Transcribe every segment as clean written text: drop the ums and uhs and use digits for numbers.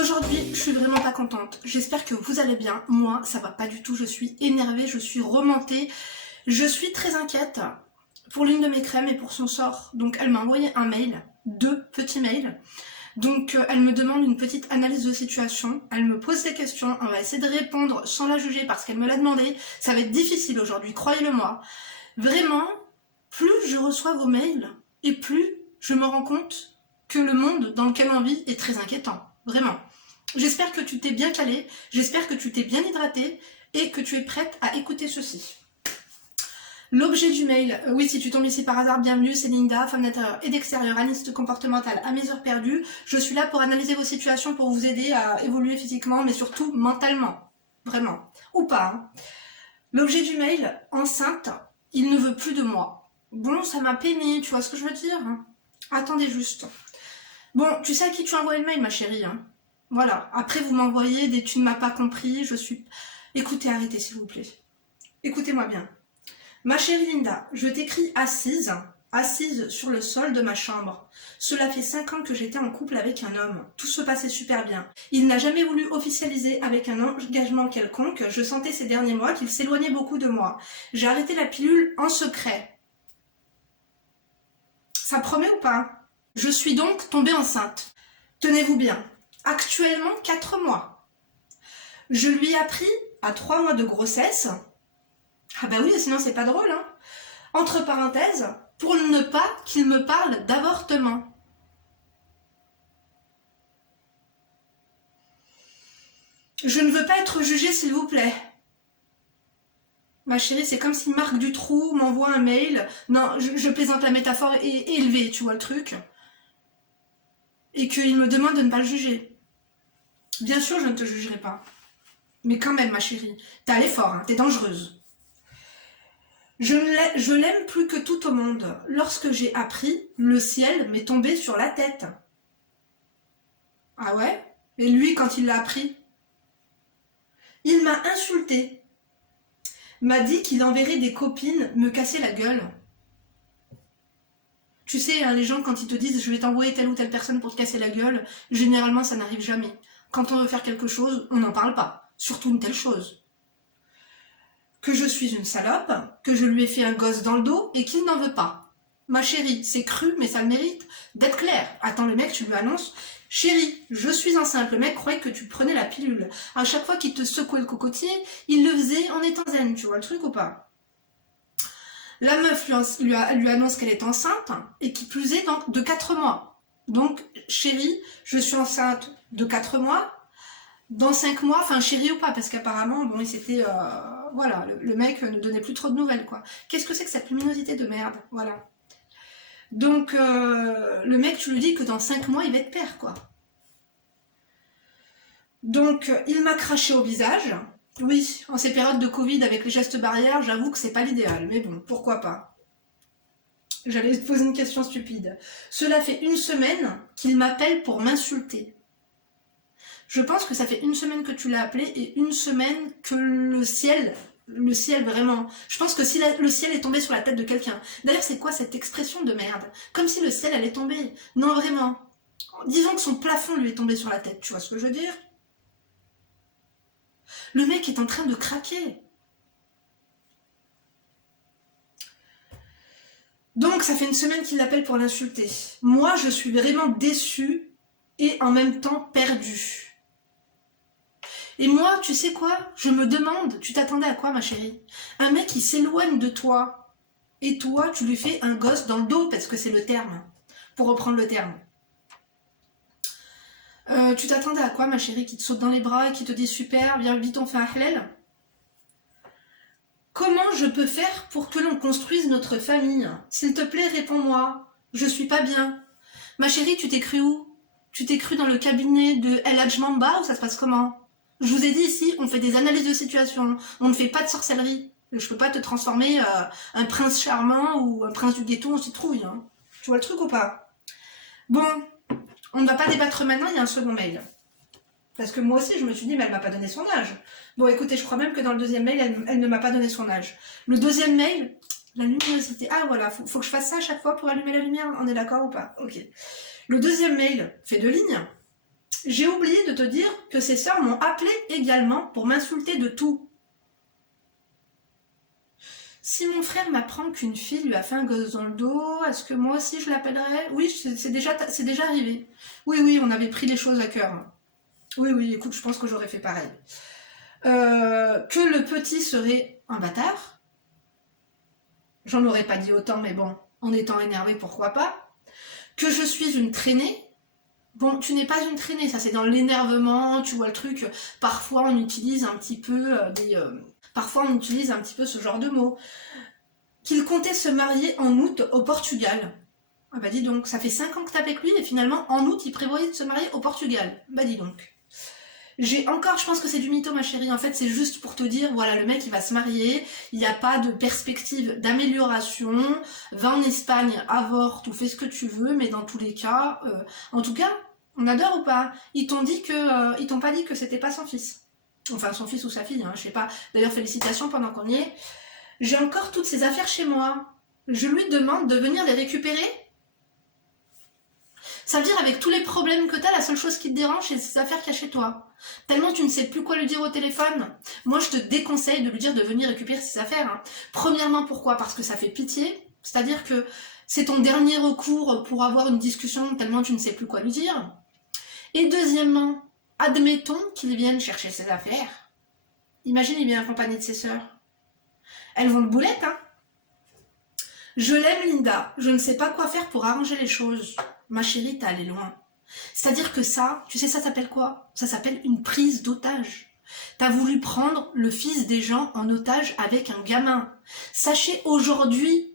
Aujourd'hui, je suis vraiment pas contente. J'espère que vous allez bien. Moi, ça va pas du tout. Je suis énervée, je suis remontée. Je suis très inquiète pour l'une de mes crèmes et pour son sort. Donc, elle m'a envoyé un mail, 2 petits mails. Donc, elle me demande une petite analyse de situation. Elle me pose des questions. On va essayer de répondre sans la juger parce qu'elle me l'a demandé. Ça va être difficile aujourd'hui, croyez-le-moi. Vraiment, plus je reçois vos mails et plus je me rends compte que le monde dans lequel on vit est très inquiétant. Vraiment. J'espère que tu t'es bien calé, j'espère que tu t'es bien hydraté et que tu es prête à écouter ceci. L'objet du mail, oui, si tu tombes ici par hasard, bienvenue, c'est Linda, femme d'intérieur et d'extérieur, analyste comportementale à mes heures perdues. Je suis là pour analyser vos situations, pour vous aider à évoluer physiquement, mais surtout mentalement. Vraiment. Ou pas. Hein. L'objet du mail, enceinte, il ne veut plus de moi. Bon, ça m'a peiné, tu vois ce que je veux dire? Attendez juste. Bon, tu sais à qui tu as envoyé le mail, ma chérie, hein. Voilà. Après, vous m'envoyez des tu ne m'as pas compris, je suis... Écoutez, arrêtez, s'il vous plaît. Écoutez-moi bien. Ma chérie Linda, je t'écris assise sur le sol de ma chambre. Cela fait 5 ans que j'étais en couple avec un homme. Tout se passait super bien. Il n'a jamais voulu officialiser avec un engagement quelconque. Je sentais ces derniers mois qu'il s'éloignait beaucoup de moi. J'ai arrêté la pilule en secret. Ça promet ou pas ? Je suis donc tombée enceinte. Tenez-vous bien. Actuellement 4 mois. Je lui ai appris à 3 mois de grossesse. Ah bah oui, sinon c'est pas drôle, hein. Entre parenthèses, pour ne pas qu'il me parle d'avortement. Je ne veux pas être jugée, s'il vous plaît. Ma chérie, c'est comme si Marc Dutroux m'envoie un mail. Non, je plaisante, la métaphore est élevée, tu vois le truc. Et qu'il me demande de ne pas le juger. Bien sûr, je ne te jugerai pas. Mais quand même, ma chérie, t'es allée fort, hein, t'es dangereuse. Je l'aime plus que tout au monde. Lorsque j'ai appris, le ciel m'est tombé sur la tête. Ah ouais? Et lui, quand il l'a appris? Il m'a insulté. M'a dit qu'il enverrait des copines me casser la gueule. Tu sais, hein, les gens, quand ils te disent « je vais t'envoyer telle ou telle personne pour te casser la gueule », généralement, ça n'arrive jamais. Quand on veut faire quelque chose, on n'en parle pas. Surtout une telle chose. Que je suis une salope, que je lui ai fait un gosse dans le dos et qu'il n'en veut pas. Ma chérie, c'est cru, mais ça le mérite d'être clair. Attends, le mec, tu lui annonces « Chérie, je suis enceinte ». Le mec croyait que tu prenais la pilule. À chaque fois qu'il te secouait le cocotier, il le faisait en étant zen. Tu vois le truc ou pas? La meuf lui annonce qu'elle est enceinte et qui plus est donc de 4 mois. Donc, chérie, je suis enceinte de 4 mois. Dans 5 mois, enfin chérie ou pas, parce qu'apparemment, bon, il s'était... voilà, le mec ne donnait plus trop de nouvelles, quoi. Qu'est-ce que c'est que cette luminosité de merde? Voilà. Donc, le mec, tu lui dis que dans 5 mois, il va être père, quoi. Donc, il m'a craché au visage. Oui, en ces périodes de Covid, avec les gestes barrières, j'avoue que c'est pas l'idéal, mais bon, pourquoi pas. J'allais te poser une question stupide. Cela fait 1 semaine qu'il m'appelle pour m'insulter. Je pense que ça fait 1 semaine que tu l'as appelé et 1 semaine que le ciel vraiment, je pense que si le ciel est tombé sur la tête de quelqu'un. D'ailleurs, c'est quoi cette expression de merde? Comme si le ciel allait tomber. Non, vraiment. Disons que son plafond lui est tombé sur la tête, tu vois ce que je veux dire? Le mec est en train de craquer. Donc, ça fait 1 semaine qu'il l'appelle pour l'insulter. Moi, je suis vraiment déçue et en même temps perdue. Et moi, tu sais quoi? Je me demande, tu t'attendais à quoi, ma chérie? Un mec qui s'éloigne de toi, et toi, tu lui fais un gosse dans le dos, parce que c'est le terme, pour reprendre le terme. Tu t'attendais à quoi, ma chérie? Qui te saute dans les bras et qui te dit super, viens vite, on fait un halal? Comment je peux faire pour que l'on construise notre famille? S'il te plaît, réponds-moi. Je suis pas bien. Ma chérie, tu t'es cru où? Tu t'es cru dans le cabinet de El Hadj Mamba ou ça se passe comment? Je vous ai dit ici, on fait des analyses de situation, on ne fait pas de sorcellerie. Je peux pas te transformer un prince charmant ou un prince du ghetto en citrouille. Hein. Tu vois le truc ou pas? Bon, on ne va pas débattre maintenant, il y a un second mail. Parce que moi aussi, je me suis dit, mais elle m'a pas donné son âge. Bon, écoutez, je crois même que dans le 2e mail, elle ne m'a pas donné son âge. Le 2e mail, la luminosité. Ah voilà, faut que je fasse ça à chaque fois pour allumer la lumière, on est d'accord ou pas? Ok. Le 2e mail fait 2 lignes. J'ai oublié de te dire que ses sœurs m'ont appelé également pour m'insulter de tout. Si mon frère m'apprend qu'une fille lui a fait un gosse dans le dos, est-ce que moi aussi je l'appellerais? Oui, c'est déjà arrivé. Oui, oui, on avait pris les choses à cœur. Oui, oui, écoute, je pense que j'aurais fait pareil. Que le petit serait un bâtard. J'en aurais pas dit autant, mais bon, en étant énervé, pourquoi pas. Que je suis une traînée. Bon, tu n'es pas une traînée, ça c'est dans l'énervement, tu vois le truc. Parfois on utilise un petit peu parfois on utilise un petit peu ce genre de mots. Qu'il comptait se marier en août au Portugal. Ah bah dis donc, ça fait 5 ans que t'es avec lui et finalement en août il prévoyait de se marier au Portugal. Bah dis donc. J'ai encore, je pense que c'est du mytho ma chérie, en fait c'est juste pour te dire, voilà, le mec il va se marier, il n'y a pas de perspective d'amélioration, va en Espagne, avorte ou fais ce que tu veux, mais dans tous les cas, en tout cas, on adore ou pas? Ils t'ont dit que, ils t'ont pas dit que c'était pas son fils. Enfin son fils ou sa fille, hein, je sais pas. D'ailleurs félicitations pendant qu'on y est. J'ai encore toutes ces affaires chez moi. Je lui demande de venir les récupérer. Ça veut dire avec tous les problèmes que t'as, la seule chose qui te dérange, c'est ces affaires qu'il y a chez toi. Tellement tu ne sais plus quoi lui dire au téléphone. Moi, je te déconseille de lui dire de venir récupérer ses affaires. Hein. Premièrement, pourquoi? Parce que ça fait pitié. C'est-à-dire que c'est ton dernier recours pour avoir une discussion tellement tu ne sais plus quoi lui dire. Et deuxièmement, admettons qu'il vienne chercher ses affaires. Imagine, il vient accompagné de ses sœurs. Elles vont de boulette, hein. Je l'aime, Linda. Je ne sais pas quoi faire pour arranger les choses. Ma chérie, t'es allée loin. C'est-à-dire que ça, tu sais, ça s'appelle quoi? Ça s'appelle une prise d'otage. T'as voulu prendre le fils des gens en otage avec un gamin. Sachez aujourd'hui,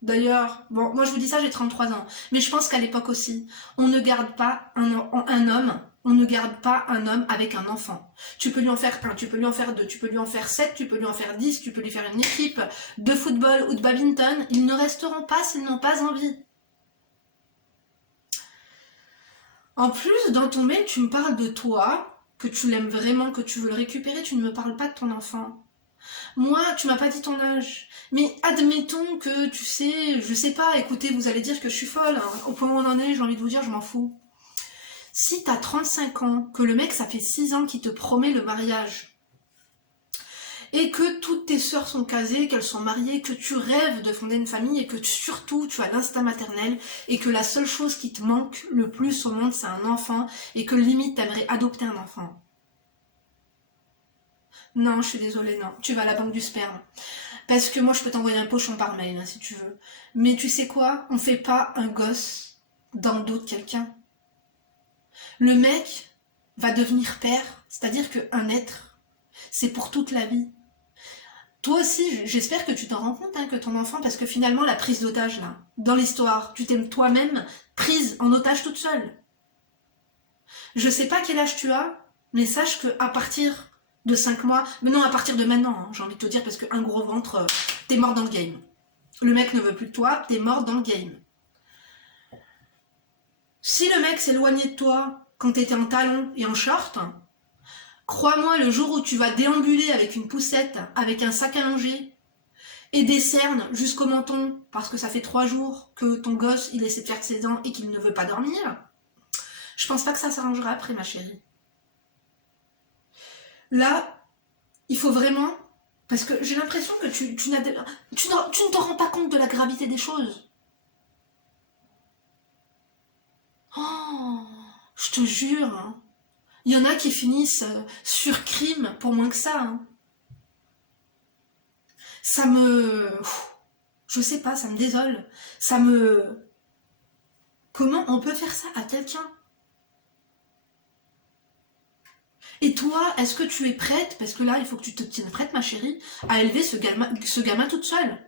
d'ailleurs, bon, moi je vous dis ça, j'ai 33 ans, mais je pense qu'à l'époque aussi, on ne garde pas un homme, on ne garde pas un homme avec un enfant. Tu peux lui en faire un, tu peux lui en faire deux, tu peux lui en faire 7, tu peux lui en faire 10, tu peux lui faire une équipe de football ou de badminton, ils ne resteront pas s'ils n'ont pas envie. En plus, dans ton mail, tu me parles de toi, que tu l'aimes vraiment, que tu veux le récupérer, tu ne me parles pas de ton enfant. Moi, tu m'as pas dit ton âge. Mais admettons que, tu sais, je sais pas, écoutez, vous allez dire que je suis folle. Hein. Au point où on en est, j'ai envie de vous dire, je m'en fous. Si t'as 35 ans, que le mec, ça fait 6 ans qu'il te promet le mariage, et que toutes tes sœurs sont casées, qu'elles sont mariées, que tu rêves de fonder une famille et que surtout tu as l'instinct maternel et que la seule chose qui te manque le plus au monde c'est un enfant et que limite t'aimerais adopter un enfant. Non, je suis désolée, non. Tu vas à la banque du sperme. Parce que moi je peux t'envoyer un pochon par mail hein, si tu veux. Mais tu sais quoi? On fait pas un gosse dans le dos de quelqu'un. Le mec va devenir père, c'est-à-dire qu'un être, c'est pour toute la vie. Toi aussi, j'espère que tu t'en rends compte, hein, que ton enfant, parce que finalement, la prise d'otage, là, dans l'histoire, tu t'aimes toi-même prise en otage toute seule. Je sais pas quel âge tu as, mais sache que à partir de 5 mois, mais non, à partir de maintenant, hein, j'ai envie de te dire, parce qu'un gros ventre, t'es mort dans le game. Le mec ne veut plus de toi, t'es mort dans le game. Si le mec s'éloignait de toi quand t'étais en talons et en short, crois-moi, le jour où tu vas déambuler avec une poussette, avec un sac à manger, et des cernes jusqu'au menton, parce que ça fait 3 jours que ton gosse, il essaie de faire de ses dents et qu'il ne veut pas dormir, je pense pas que ça s'arrangera après, ma chérie. Là, il faut vraiment... Parce que j'ai l'impression que tu ne te rends pas compte de la gravité des choses. Oh, je te jure, hein. Il y en a qui finissent sur crime pour moins que ça. Hein. Ça me... Je sais pas, ça me désole. Ça me... Comment on peut faire ça à quelqu'un? Et toi, est-ce que tu es prête, parce que là, il faut que tu te tiennes prête, ma chérie, à élever ce gamin toute seule?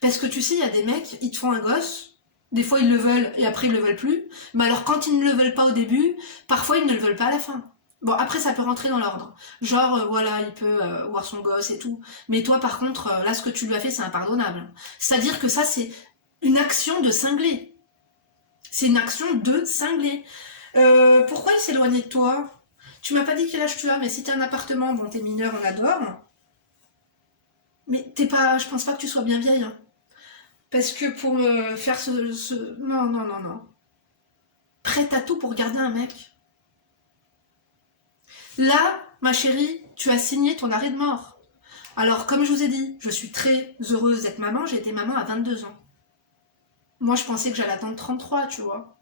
Parce que tu sais, il y a des mecs, ils te font un gosse, des fois ils le veulent et après ils le veulent plus, mais alors quand ils ne le veulent pas au début, parfois ils ne le veulent pas à la fin. Bon, après ça peut rentrer dans l'ordre. Genre, voilà, il peut voir son gosse et tout. Mais toi, par contre, là, ce que tu lui as fait, c'est impardonnable. C'est-à-dire que ça, c'est une action de cinglé. C'est une action de cinglé. Pourquoi il s'éloignait de toi? Tu m'as pas dit quel âge tu as, mais si t'es un appartement, bon, t'es mineur, on adore. Mais t'es pas, je pense pas que tu sois bien vieille. Hein. Parce que pour me faire ce... Non, non, non, non. prête à tout pour garder un mec. Là, ma chérie, tu as signé ton arrêt de mort. Alors, comme je vous ai dit, je suis très heureuse d'être maman, j'ai été maman à 22 ans. Moi, je pensais que j'allais attendre 33, tu vois.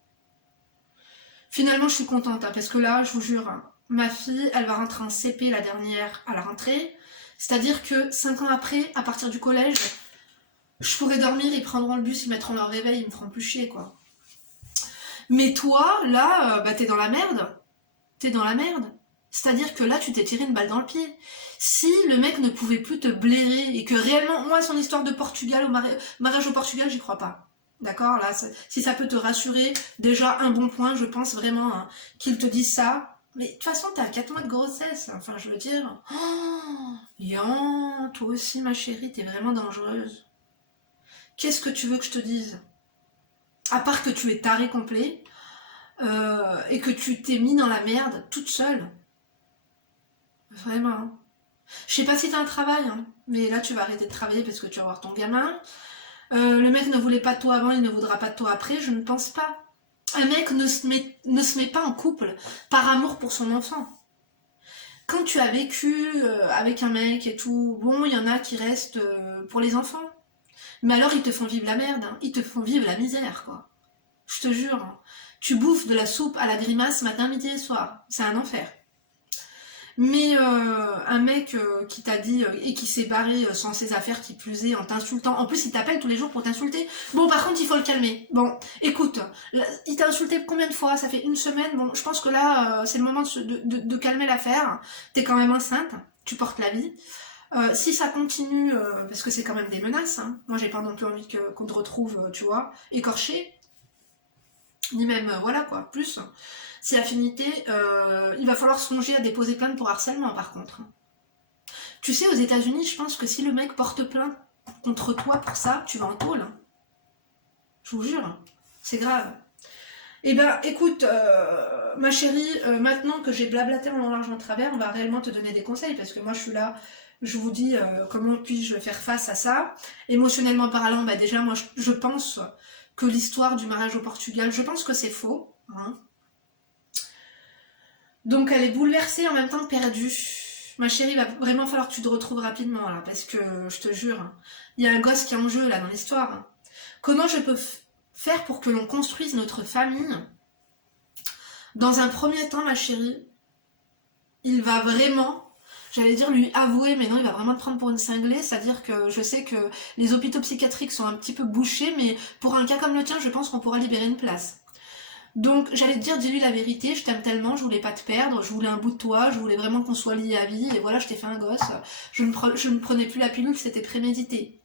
Finalement, je suis contente, hein, parce que là, je vous jure, hein, ma fille, elle va rentrer en CP la dernière à la rentrée. C'est-à-dire que 5 ans après, à partir du collège, je pourrais dormir, ils prendront le bus, ils mettront leur réveil, ils me feront plus chier, quoi. Mais toi, là, bah, t'es dans la merde. T'es dans la merde. C'est-à-dire que là, tu t'es tiré une balle dans le pied. Si le mec ne pouvait plus te blairer et que réellement, moi, son histoire de Portugal, mariage au Portugal, j'y crois pas. D'accord, là, si ça peut te rassurer, déjà un bon point, je pense vraiment hein, qu'il te dise ça. Mais de toute façon, t'as 4 mois de grossesse, enfin, je veux dire. Oh, Yan, toi aussi, ma chérie, t'es vraiment dangereuse. Qu'est-ce que tu veux que je te dise? À part que tu es taré complet et que tu t'es mis dans la merde toute seule. Vraiment. Hein. Je sais pas si t'as un travail, hein, mais là tu vas arrêter de travailler parce que tu vas voir ton gamin. Le mec ne voulait pas de toi avant, il ne voudra pas de toi après, je ne pense pas. Un mec ne se met pas en couple par amour pour son enfant. Quand tu as vécu avec un mec et tout, bon, il y en a qui restent pour les enfants. Mais alors ils te font vivre la merde, hein. Ils te font vivre la misère, quoi. Je te jure. Hein. Tu bouffes de la soupe à la grimace matin, midi et soir. C'est un enfer. Mais un mec qui t'a dit et qui s'est barré sans ses affaires qui plus est en t'insultant. En plus, il t'appelle tous les jours pour t'insulter. Bon, par contre, il faut le calmer. Bon, écoute, il t'a insulté combien de fois? Ça fait une semaine. Bon, je pense que là, c'est le moment de calmer l'affaire. T'es quand même enceinte. Tu portes la vie. Si ça continue, parce que c'est quand même des menaces. Hein. Moi, j'ai pas non plus envie qu'on te retrouve, tu vois, écorché. Ni même, voilà quoi, plus. Si affinité, il va falloir songer à déposer plainte pour harcèlement par contre. Tu sais, aux États-Unis, je pense que si le mec porte plainte contre toi pour ça, tu vas en tôle. Hein. Je vous jure, c'est grave. Eh ben, écoute, ma chérie, maintenant que j'ai blablaté en long, large, en travers, on va réellement te donner des conseils parce que moi, je suis là. Je vous dis comment puis-je faire face à ça. Émotionnellement parlant, bah déjà, moi, je pense que l'histoire du mariage au Portugal, je pense que c'est faux. Hein. Donc elle est bouleversée en même temps perdue. Ma chérie, il va vraiment falloir que tu te retrouves rapidement là, parce que je te jure, il y a un gosse qui est en jeu là dans l'histoire. Comment je peux faire pour que l'on construise notre famille? Dans un premier temps, ma chérie, il va vraiment, j'allais dire lui avouer, mais non, il va vraiment te prendre pour une cinglée, c'est-à-dire que je sais que les hôpitaux psychiatriques sont un petit peu bouchés, mais pour un cas comme le tien, je pense qu'on pourra libérer une place. Donc j'allais te dire, dis-lui la vérité, je t'aime tellement, je voulais pas te perdre, je voulais un bout de toi, je voulais vraiment qu'on soit liés à vie, et voilà, je t'ai fait un gosse. Je ne prenais plus la pilule, c'était prémédité.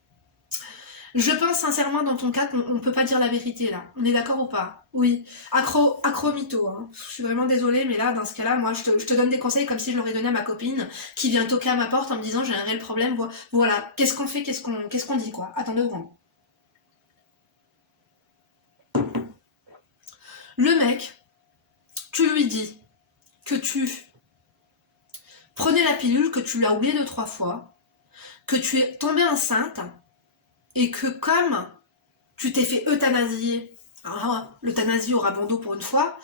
Je pense sincèrement dans ton cas qu'on peut pas dire la vérité là. On est d'accord ou pas? Oui. Accro mytho, hein. Je suis vraiment désolée, mais là, dans ce cas-là, moi, je te donne des conseils comme si je l'aurais donné à ma copine qui vient toquer à ma porte en me disant j'ai un réel problème, voilà. Qu'est-ce qu'on fait, qu'est-ce qu'on dit quoi? Attends 2 secondes. Le mec, tu lui dis que tu prenais la pilule, que tu l'as oublié 2-3 fois, que tu es tombée enceinte, et que comme tu t'es fait euthanasier, alors l'euthanasie aura bon dos pour une fois,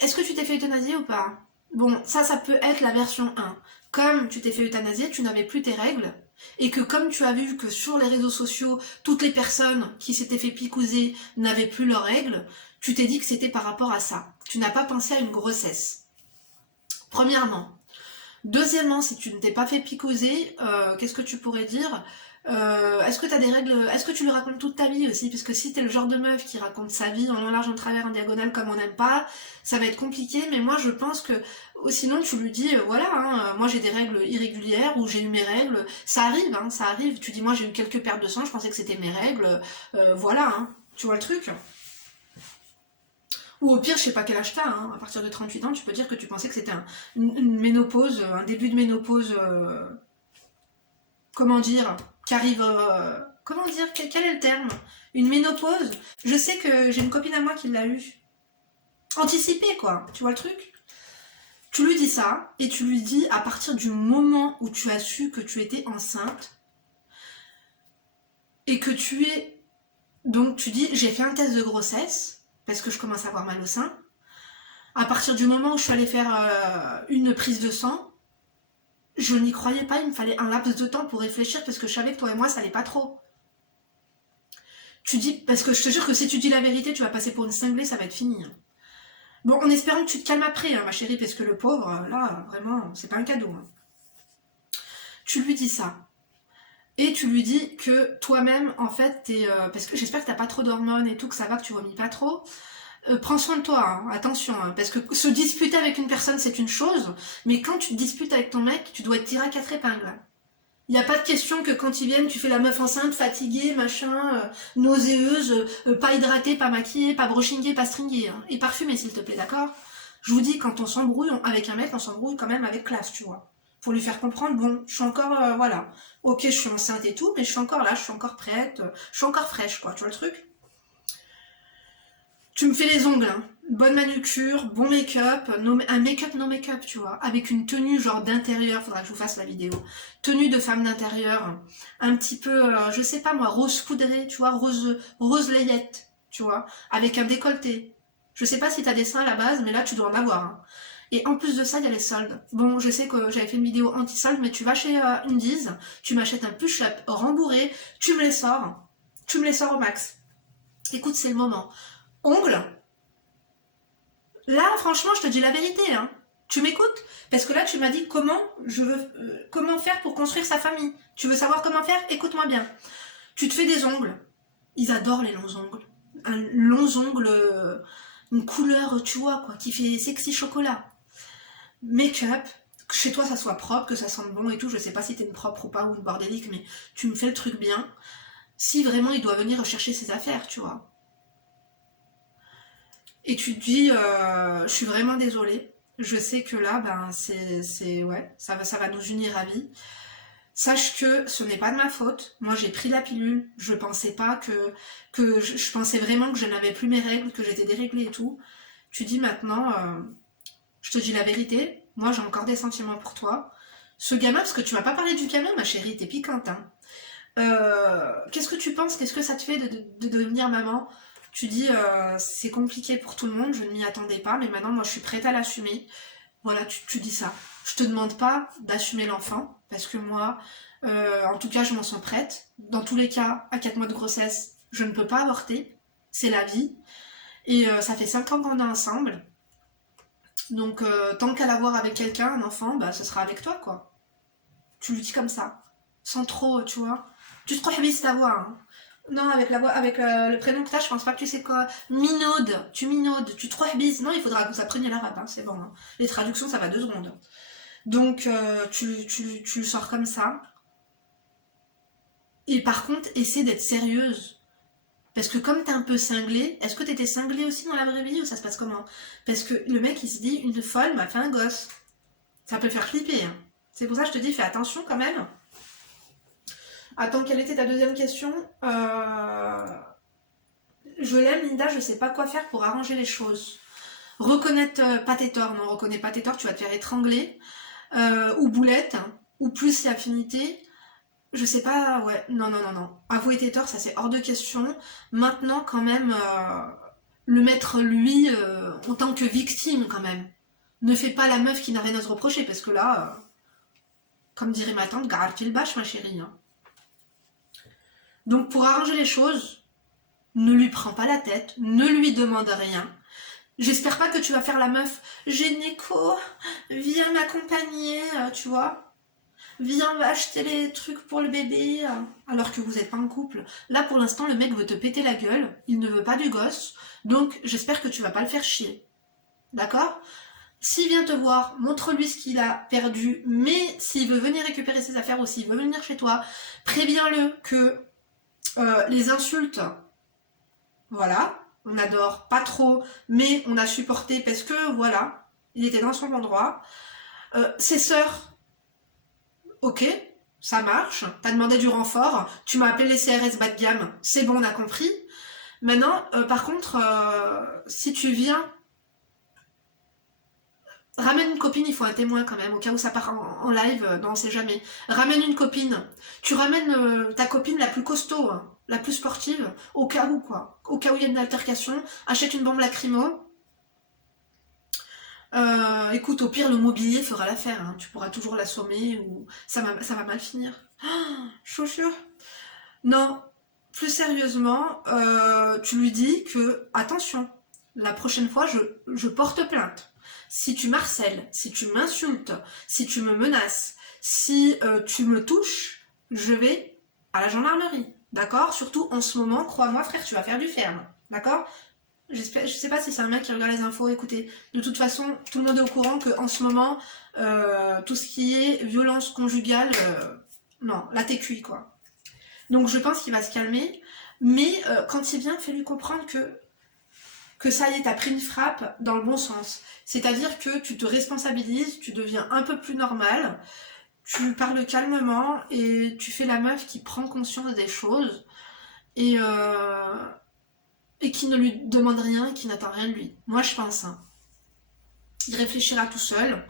est-ce que tu t'es fait euthanasier ou pas? Bon, ça peut être la version 1. Comme tu t'es fait euthanasier, tu n'avais plus tes règles, et que comme tu as vu que sur les réseaux sociaux, toutes les personnes qui s'étaient fait picouser n'avaient plus leurs règles, tu t'es dit que c'était par rapport à ça. Tu n'as pas pensé à une grossesse. Premièrement. Deuxièmement, si tu ne t'es pas fait picoser, qu'est-ce que tu pourrais dire? Est-ce que tu as des règles? Est-ce que tu lui racontes toute ta vie aussi? Parce que si t'es le genre de meuf qui raconte sa vie en long, large, en travers, en diagonale comme on n'aime pas, ça va être compliqué. Mais moi, je pense que sinon tu lui dis, voilà, hein, moi j'ai des règles irrégulières ou j'ai eu mes règles. Ça arrive, hein, ça arrive. Tu dis, moi j'ai eu quelques pertes de sang, je pensais que c'était mes règles. Voilà, hein, tu vois le truc? Ou au pire, je sais pas quel âge t'as, hein, à partir de 38 ans, tu peux dire que tu pensais que c'était une ménopause, un début de ménopause, comment dire, qui arrive, comment dire, quel est le terme? Une ménopause? Je sais que j'ai une copine à moi qui l'a eu. Anticipée, quoi, tu vois le truc? Tu lui dis ça, et tu lui dis, à partir du moment où tu as su que tu étais enceinte, et que tu es... Donc tu dis, j'ai fait un test de grossesse, parce que je commence à avoir mal au sein, À partir du moment où je suis allée faire une prise de sang, je n'y croyais pas, il me fallait un laps de temps pour réfléchir parce que je savais que toi et moi ça allait pas trop. Tu dis, parce que je te jure que si tu dis la vérité, tu vas passer pour une cinglée, ça va être fini. Hein. Bon, en espérant que tu te calmes après, hein, ma chérie, parce que le pauvre, là, vraiment, c'est pas un cadeau. Hein. Tu lui dis ça. Et tu lui dis que toi-même, en fait, parce que j'espère que t'as pas trop d'hormones et tout, que ça va, que tu vomis pas trop. Prends soin de toi, hein, attention, hein, parce que se disputer avec une personne, c'est une chose, mais quand tu te disputes avec ton mec, tu dois être tiré à 4 épingles. Il n'y a pas de question que quand ils viennent, tu fais la meuf enceinte, fatiguée, machin, nauséeuse, pas hydratée, pas maquillée, pas brushingée, pas stringée. Hein, et parfumée, s'il te plaît, d'accord? Je vous dis, quand on s'embrouille avec un mec, on s'embrouille quand même avec classe, tu vois. Pour lui faire comprendre, bon, je suis encore, voilà. Ok, je suis enceinte et tout, mais je suis encore là, je suis encore prête, je suis encore fraîche, quoi, tu vois le truc? Tu me fais les ongles, hein. Bonne manucure, bon make-up, un make-up no make-up, tu vois, avec une tenue genre d'intérieur, faudra que je vous fasse la vidéo. Tenue de femme d'intérieur, un petit peu, je sais pas moi, rose poudré, tu vois, rose layette, tu vois, avec un décolleté. Je sais pas si t'as des seins à la base, mais là tu dois en avoir. Hein. Et en plus de ça, il y a les soldes. Bon, je sais que j'avais fait une vidéo anti-soldes, mais tu vas chez Undies, tu m'achètes un push-up rembourré, tu me les sors au max. Écoute, c'est le moment. Ongles. Là, franchement, je te dis la vérité. Hein. Tu m'écoutes? Parce que là, tu m'as dit comment faire pour construire sa famille. Tu veux savoir comment faire? Écoute-moi bien. Tu te fais des ongles. Ils adorent les longs ongles. Un long ongle, une couleur, tu vois, quoi, qui fait sexy chocolat. Make-up. Que chez toi, ça soit propre, que ça sente bon et tout. Je sais pas si t'es une propre ou pas, ou une bordélique, mais tu me fais le truc bien. Si vraiment il doit venir rechercher ses affaires, tu vois. Et tu te dis, je suis vraiment désolée. Je sais que là, ben, ouais, ça va nous unir à vie. Sache que ce n'est pas de ma faute. Moi, j'ai pris la pilule. Je pensais pas je pensais vraiment que je n'avais plus mes règles, que j'étais déréglée et tout. Tu dis maintenant, je te dis la vérité. Moi, j'ai encore des sentiments pour toi. Ce gamin, parce que tu m'as pas parlé du gamin, ma chérie, t'es piquante, hein. Qu'est-ce que tu penses? Qu'est-ce que ça te fait de devenir maman? Tu dis c'est compliqué pour tout le monde, je ne m'y attendais pas, mais maintenant moi je suis prête à l'assumer. Voilà, tu dis ça. Je te demande pas d'assumer l'enfant, parce que moi, en tout cas, je m'en sens prête. Dans tous les cas, à 4 mois de grossesse, je ne peux pas avorter. C'est la vie. Et ça fait 5 ans qu'on est ensemble. Donc tant qu'à l'avoir avec quelqu'un, un enfant, bah ce sera avec toi, quoi. Tu lui dis comme ça. Sans trop, tu vois. Tu te crois habillée ta voix, hein. Non, avec la voix, avec le prénom que t'as, je pense pas que tu sais quoi. Minaude, tu te bis. Non, il faudra que vous appreniez l'arabe, hein, c'est bon. Hein. Les traductions, ça va 2 secondes. Donc, tu le sors comme ça. Et par contre, essaie d'être sérieuse. Parce que comme t'es un peu cinglée, est-ce que t'étais cinglée aussi dans la vraie vie ou ça se passe comment? Parce que le mec, il se dit, une folle m'a fait un gosse. Ça peut faire flipper. Hein. C'est pour ça que je te dis, fais attention quand même. Attends, quelle était ta deuxième question? Je l'aime, Linda, je sais pas quoi faire pour arranger les choses. Reconnaître pas tes torts, non, reconnais pas tes torts, tu vas te faire étrangler. Ou boulette, ou plus c'est affinité. Je sais pas, ouais, non. Avouer tes torts, ça c'est hors de question. Maintenant, quand même, le mettre lui en tant que victime, quand même. Ne fais pas la meuf qui n'a rien à se reprocher, parce que là, comme dirait ma tante, garde-t-il bâche, ma chérie. Hein. Donc, pour arranger les choses, ne lui prends pas la tête, ne lui demande rien. J'espère pas que tu vas faire la meuf gynéco, viens m'accompagner, tu vois. Viens, va acheter les trucs pour le bébé, alors que vous n'êtes pas en couple. Là, pour l'instant, le mec veut te péter la gueule, il ne veut pas du gosse, donc j'espère que tu vas pas le faire chier. D'accord? S'il vient te voir, montre-lui ce qu'il a perdu, mais s'il veut venir récupérer ses affaires ou s'il veut venir chez toi, préviens-le que les insultes, voilà, on adore pas trop, mais on a supporté parce que, voilà, il était dans son bon droit. Ses sœurs, ok, ça marche, t'as demandé du renfort, tu m'as appelé les CRS bas de gamme, c'est bon, on a compris. Maintenant, par contre, si tu viens, ramène une copine, il faut un témoin quand même, au cas où ça part en live, non, on sait jamais. Ramène une copine, tu ramènes ta copine la plus costaud, hein, la plus sportive, au cas où quoi, au cas où il y a une altercation, achète une bombe lacrymo. Écoute, au pire, le mobilier fera l'affaire, hein. Tu pourras toujours l'assommer ou ça va mal finir. Ah, chaussure. Non, plus sérieusement, tu lui dis que, attention, la prochaine fois, je porte plainte. Si tu m'harcèles, si tu m'insultes, si tu me menaces, si tu me touches, je vais à la gendarmerie. D'accord? Surtout en ce moment, crois-moi frère, tu vas faire du ferme. D'accord? J'espère, je sais pas si c'est un mec qui regarde les infos, écoutez. De toute façon, tout le monde est au courant qu'en ce moment, tout ce qui est violence conjugale, non, là t'es cuit quoi. Donc je pense qu'il va se calmer, mais quand il vient, fais-lui comprendre que ça y est, t'as pris une frappe dans le bon sens. C'est-à-dire que tu te responsabilises, tu deviens un peu plus normal, tu parles calmement et tu fais la meuf qui prend conscience des choses et, euh, et qui ne lui demande rien, qui n'attend rien de lui. Moi je pense, hein. Il réfléchira tout seul.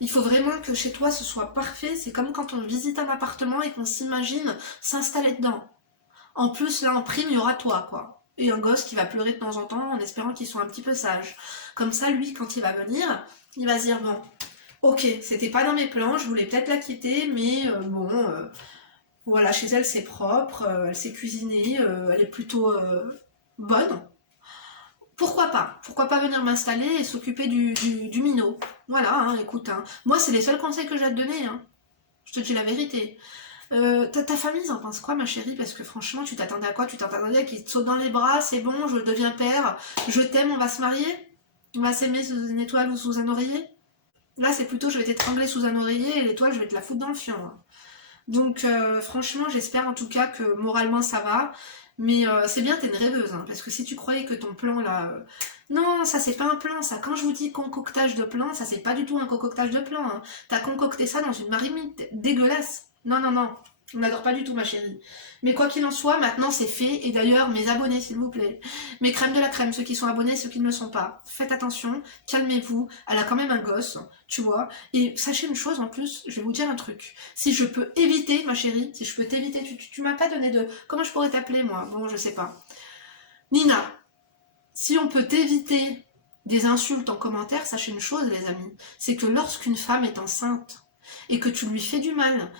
Il faut vraiment que chez toi ce soit parfait. C'est comme quand on visite un appartement et qu'on s'imagine s'installer dedans. En plus, là, en prime, il y aura toi, quoi. Et un gosse qui va pleurer de temps en temps en espérant qu'il soit un petit peu sage. Comme ça, lui, quand il va venir, il va se dire, bon, ok, c'était pas dans mes plans, je voulais peut-être la quitter, mais voilà, chez elle, c'est propre, elle sait cuisiner, elle est plutôt bonne. Pourquoi pas? Pourquoi pas venir m'installer et s'occuper du minot? Voilà, hein, écoute, hein. Moi, c'est les seuls conseils que j'ai à te donner, hein. Je te dis la vérité. Ta famille, ils en pensent quoi, ma chérie? Parce que franchement, tu t'attendais à quoi? Tu t'attendais à qu'ils te sautent dans les bras, c'est bon, je deviens père, je t'aime, on va se marier? On va s'aimer sous une étoile ou sous un oreiller? Là, c'est plutôt, je vais t'étrangler sous un oreiller et l'étoile, je vais te la foutre dans le fion, hein. Donc, franchement, j'espère en tout cas que moralement, ça va. Mais c'est bien, t'es une rêveuse, hein, parce que si tu croyais que ton plan, là... Non, ça, c'est pas un plan, ça. Quand je vous dis concoctage de plan, ça, c'est pas du tout un concoctage de plan, hein. T'as concocté ça dans une marmite dégueulasse. Non, non, non. On n'adore pas du tout, ma chérie. Mais quoi qu'il en soit, maintenant c'est fait. Et d'ailleurs, mes abonnés, s'il vous plaît. Mes crèmes de la crème, ceux qui sont abonnés, ceux qui ne le sont pas. Faites attention, calmez-vous. Elle a quand même un gosse, tu vois. Et sachez une chose en plus, je vais vous dire un truc. Si je peux éviter, ma chérie, si je peux t'éviter, tu m'as pas donné de... Comment je pourrais t'appeler, moi? Bon, je sais pas. Nina, si on peut t'éviter des insultes en commentaire, sachez une chose, les amis. C'est que lorsqu'une femme est enceinte et que tu lui fais du mal,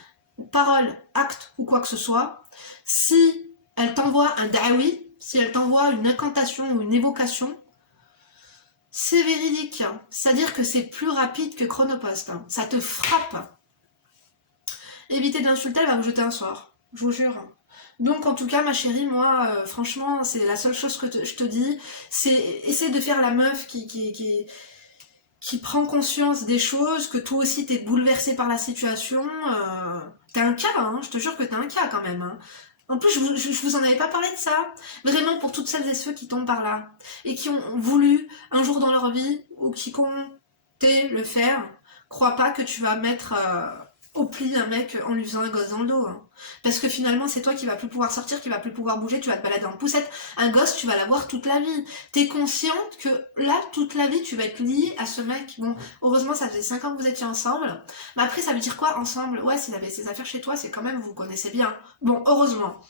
parole, acte ou quoi que ce soit, si elle t'envoie un dawi, si elle t'envoie une incantation ou une évocation, c'est véridique. C'est-à-dire que c'est plus rapide que Chronopost. Ça te frappe. Évitez d'insulter, elle va vous jeter un sort. Je vous jure. Donc en tout cas, ma chérie, moi, franchement, c'est la seule chose que je te dis. C'est essayer de faire la meuf qui prend conscience des choses, que toi aussi t'es bouleversé par la situation. T'es un cas, hein, je te jure que t'es un cas quand même. Hein. En plus, je vous en avais pas parlé de ça. Vraiment pour toutes celles et ceux qui tombent par là et qui ont voulu un jour dans leur vie ou qui comptaient le faire, crois pas que tu vas mettre au pli un mec en lui faisant un gosse dans le dos. Hein. Parce que finalement, c'est toi qui vas plus pouvoir sortir, qui va plus pouvoir bouger, tu vas te balader en poussette. Un gosse, tu vas l'avoir toute la vie. T'es consciente que là, toute la vie, tu vas être liée à ce mec. Bon, heureusement, ça faisait 5 ans que vous étiez ensemble. Mais après, ça veut dire quoi, ensemble? Ouais, s'il avait ses affaires chez toi, c'est quand même, vous vous connaissez bien. Bon, heureusement.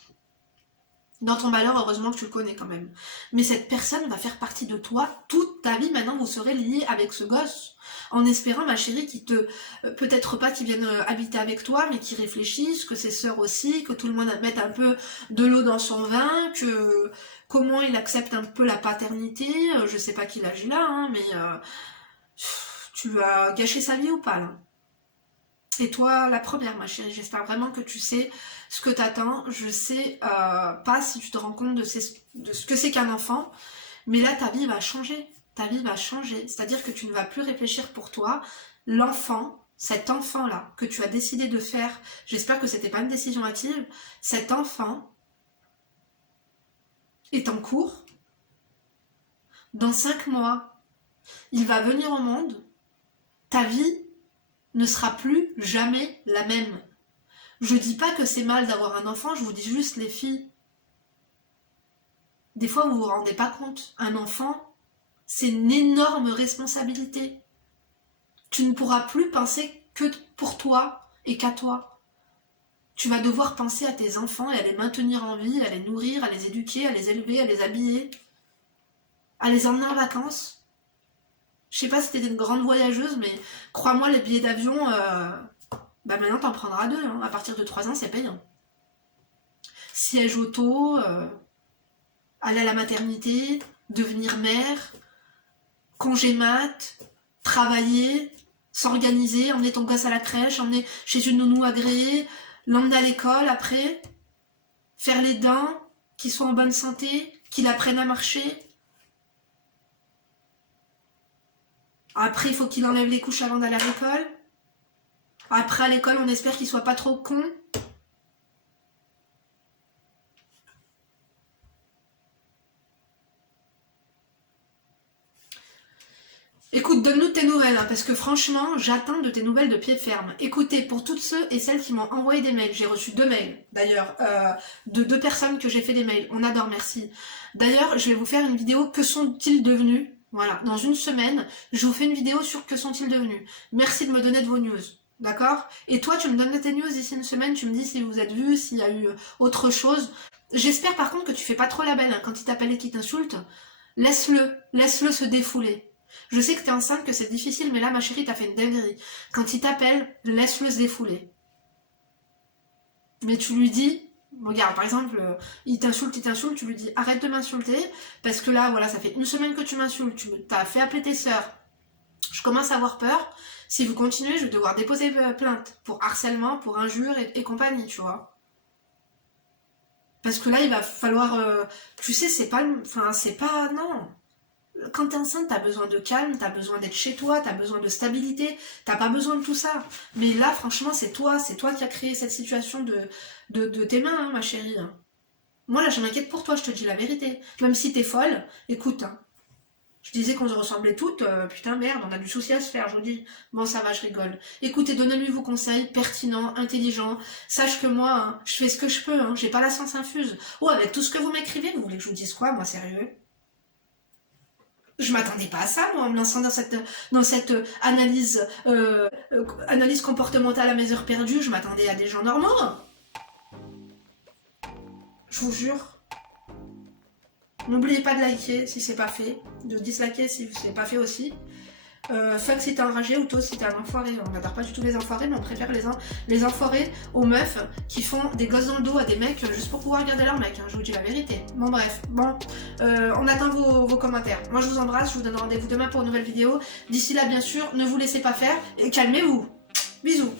Dans ton malheur, heureusement que tu le connais quand même. Mais cette personne va faire partie de toi toute ta vie. Maintenant, vous serez liés avec ce gosse. En espérant, ma chérie, qu'il te... peut-être pas qu'ils viennent habiter avec toi, mais qu'ils réfléchissent, que ses sœurs aussi, que tout le monde mette un peu de l'eau dans son vin, que... Comment il accepte un peu la paternité. Je sais pas qui l'agit là, hein, mais... tu vas gâcher sa vie ou pas, là? Et toi, la première, ma chérie, j'espère vraiment que tu sais ce que t'attends. Je sais pas si tu te rends compte de ce que c'est qu'un enfant, mais là, ta vie va changer. Ta vie va changer. C'est-à-dire que tu ne vas plus réfléchir pour toi. L'enfant, cet enfant-là, que tu as décidé de faire, j'espère que c'était pas une décision hâtive, cet enfant est en cours. Dans 5 mois, il va venir au monde. Ta vie ne sera plus jamais la même. Je dis pas que c'est mal d'avoir un enfant, je vous dis juste les filles. Des fois, vous vous rendez pas compte. Un enfant, c'est une énorme responsabilité. Tu ne pourras plus penser que pour toi et qu'à toi. Tu vas devoir penser à tes enfants et à les maintenir en vie, à les nourrir, à les éduquer, à les élever, à les habiller, à les emmener en vacances. Je sais pas si t'es une grande voyageuse, mais crois-moi, les billets d'avion, bah maintenant t'en prendras 2. Hein. À partir de 3 ans, c'est payant. Siège auto, aller à la maternité, devenir mère, congé mat, travailler, s'organiser, emmener ton gosse à la crèche, emmener chez une nounou agréée, l'emmener à l'école après, faire les dents, qu'il soit en bonne santé, qu'il apprenne à marcher. Après, il faut qu'il enlève les couches avant d'aller à l'école. Après, à l'école, on espère qu'il soit pas trop con. Écoute, donne-nous tes nouvelles, hein, parce que franchement, j'attends de tes nouvelles de pied ferme. Écoutez, pour toutes ceux et celles qui m'ont envoyé des mails, j'ai reçu 2 mails, d'ailleurs, de 2 personnes que j'ai fait des mails. On adore, merci. D'ailleurs, je vais vous faire une vidéo, que sont-ils devenus? Voilà, dans une semaine, je vous fais une vidéo sur que sont-ils devenus. Merci de me donner de vos news, d'accord? Et toi, tu me donnes tes news d'ici une semaine, tu me dis si vous êtes vus, s'il y a eu autre chose. J'espère par contre que tu fais pas trop la belle, hein, quand il t'appelle et qu'il t'insulte. Laisse-le se défouler. Je sais que t'es enceinte, que c'est difficile, mais là, ma chérie, t'as fait une dinguerie. Quand il t'appelle, laisse-le se défouler. Mais tu lui dis, regarde, par exemple, il t'insulte, tu lui dis, arrête de m'insulter, parce que là, voilà, ça fait 1 semaine que tu m'insultes, t'as fait appeler tes sœurs, je commence à avoir peur, si vous continuez, je vais devoir déposer plainte pour harcèlement, pour injures et compagnie, tu vois. Parce que là, il va falloir, tu sais, c'est pas, non. Quand t'es enceinte, t'as besoin de calme, t'as besoin d'être chez toi, t'as besoin de stabilité, t'as pas besoin de tout ça. Mais là, franchement, c'est toi qui as créé cette situation de tes mains, hein, ma chérie. Moi, là, je m'inquiète pour toi, je te dis la vérité. Même si t'es folle, écoute, hein, je disais qu'on se ressemblait toutes, putain, merde, on a du souci à se faire, je vous dis. Bon, ça va, je rigole. Écoutez, donnez-lui vos conseils pertinents, intelligents. Sache que moi, hein, je fais ce que je peux, hein, j'ai pas la science infuse. Oh, avec tout ce que vous m'écrivez, vous voulez que je vous dise quoi, moi, sérieux? Je m'attendais pas à ça, moi, en me lançant dans cette analyse comportementale à mes heures perdues. Je m'attendais à des gens normaux. Je vous jure. N'oubliez pas de liker si c'est pas fait, de disliker si c'est pas fait aussi. Fuck si t'es enragé ou toi si t'es un enfoiré. On n'adore pas du tout les enfoirés, mais on préfère les enfoirés aux meufs qui font des gosses dans le dos à des mecs juste pour pouvoir regarder leurs mecs. Hein, je vous dis la vérité. Bon bref, on attend vos commentaires. Moi je vous embrasse, je vous donne rendez-vous demain pour une nouvelle vidéo. D'ici là bien sûr, ne vous laissez pas faire et calmez-vous. Bisous.